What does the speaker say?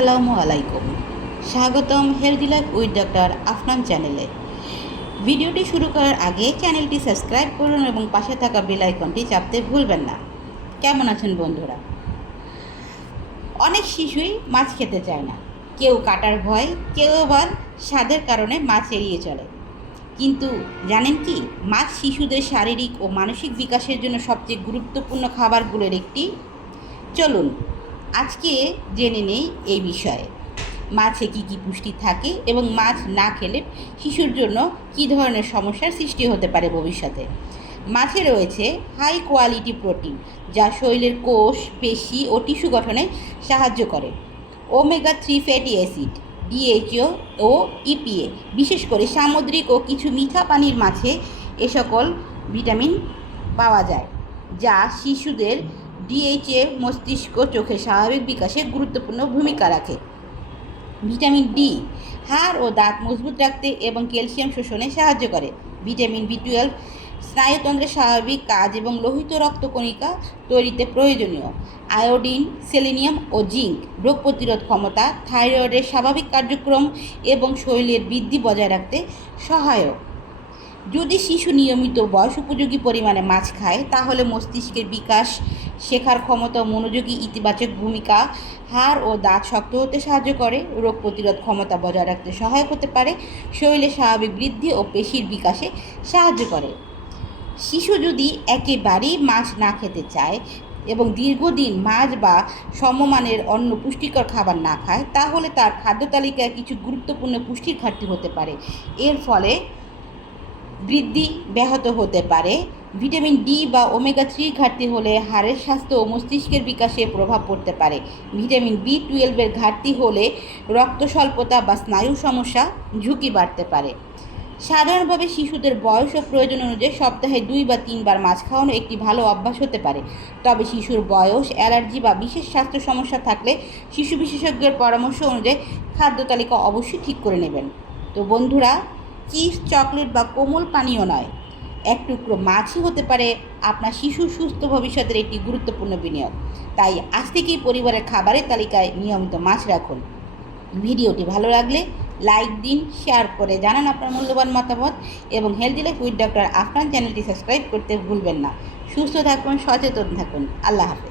আসসালামু আলাইকুম। স্বাগতম healthy life with doctor Afnan চ্যানেলে। ভিডিওটি শুরু করার আগে চ্যানেলটি সাবস্ক্রাইব করুন এবং পাশে থাকা বেল আইকনটি চাপতে ভুলবেন না। কেমন আছেন বন্ধুরা? অনেক শিশুই মাছ খেতে চায় না, কেউ কাটার ভয়, কেউ আবার স্বাদের কারণে মাছ এড়িয়ে চলে। কিন্তু জানেন কি, মাছ শিশুদের শারীরিক ও মানসিক বিকাশের জন্য সবচেয়ে গুরুত্বপূর্ণ খাবারগুলোর একটি। চলুন আজকে জেনে নেই এই বিষয়ে। মাছে কী কী পুষ্টি থাকে এবং মাছ না খেলে শিশুর জন্য কী ধরনের সমস্যার সৃষ্টি হতে পারে ভবিষ্যতে। মাছে রয়েছে হাই কোয়ালিটি প্রোটিন, যা শরীরের কোষ, পেশি ও টিস্যু গঠনে সাহায্য করে। ওমেগা 3 ফ্যাটি অ্যাসিড, ডিএইচও ও ইপিএ, বিশেষ করে সামুদ্রিক ও কিছু মিঠা পানির মাছে এ সকল ভিটামিন পাওয়া যায়, যা শিশুদের ডিএইচএ, মস্তিষ্ক, চোখের স্বাভাবিক বিকাশে গুরুত্বপূর্ণ ভূমিকা রাখে। ভিটামিন ডি হাড় ও দাঁত মজবুত রাখতে এবং ক্যালসিয়াম শোষণে সাহায্য করে। ভিটামিন বি12 স্নায়ুতন্ত্রের স্বাভাবিক কাজ এবং লোহিত রক্তকণিকা তৈরিতে প্রয়োজনীয়। আয়োডিন, সেলেনিয়াম ও জিঙ্ক রোগ প্রতিরোধ ক্ষমতা, থাইরয়েডের স্বাভাবিক কার্যক্রম এবং শরীরের বৃদ্ধি বজায় রাখতে সহায়ক। যদি শিশু নিয়মিত বয়স উপযোগী পরিমাণে মাছ খায়, তাহলে মস্তিষ্কের বিকাশ, শেখার ক্ষমতা ও মনোযোগী ইতিবাচক ভূমিকা, হাড় ও দাঁত শক্ত হতে সাহায্য করে, রোগ প্রতিরোধ ক্ষমতা বজায় রাখতে সহায়ক হতে পারে, শরীরের স্বাভাবিক বৃদ্ধি ও পেশির বিকাশে সাহায্য করে। শিশু যদি একেবারেই মাছ না খেতে চায় এবং দীর্ঘদিন মাছ বা সমমানের অন্য পুষ্টিকর খাবার না খায়, তাহলে তার খাদ্য তালিকায় কিছু গুরুত্বপূর্ণ পুষ্টির ঘাটতি হতে পারে। এর ফলে বৃদ্ধি ব্যাহত হতে পারে। ভিটামিন ডি বা ওমেগা 3 ঘাটতি হলে হাড়ের স্বাস্থ্য ও মস্তিষ্কের বিকাশে প্রভাব পড়তে পারে। ভিটামিন বি12 ঘাটতি হলে রক্ত স্বল্পতা বা স্নায়ু সমস্যা ঝুঁকি বাড়তে পারে। সাধারণভাবে শিশুদের বয়স ও প্রয়োজন অনুযায়ী সপ্তাহে 2 বা 3 বার মাছ খাওয়ানো একটি ভালো অভ্যাস হতে পারে। তবে শিশুর বয়স, অ্যালার্জি বা বিশেষ স্বাস্থ্য সমস্যা থাকলে শিশু বিশেষজ্ঞের পরামর্শ অনুযায়ী খাদ্য তালিকা অবশ্যই ঠিক করে নেবেন। তো বন্ধুরা, চিপস, চকলেট বা কোমল পানীয় নয়, এক টুকরো মাছই হতে পারে আপনার শিশুর সুস্থ ভবিষ্যতের একটি গুরুত্বপূর্ণ বিনিয়োগ। তাই আজ থেকেই পরিবারের খাবারের তালিকায় নিয়মিত মাছ রাখুন। ভিডিওটি ভালো লাগলে লাইক দিন, শেয়ার করে জানান আপনার মূল্যবান মতামত এবং healthy life with doctor Afnan চ্যানেলটি সাবস্ক্রাইব করতে ভুলবেন না। সুস্থ থাকুন, সচেতন থাকুন। আল্লাহ হাফেজ।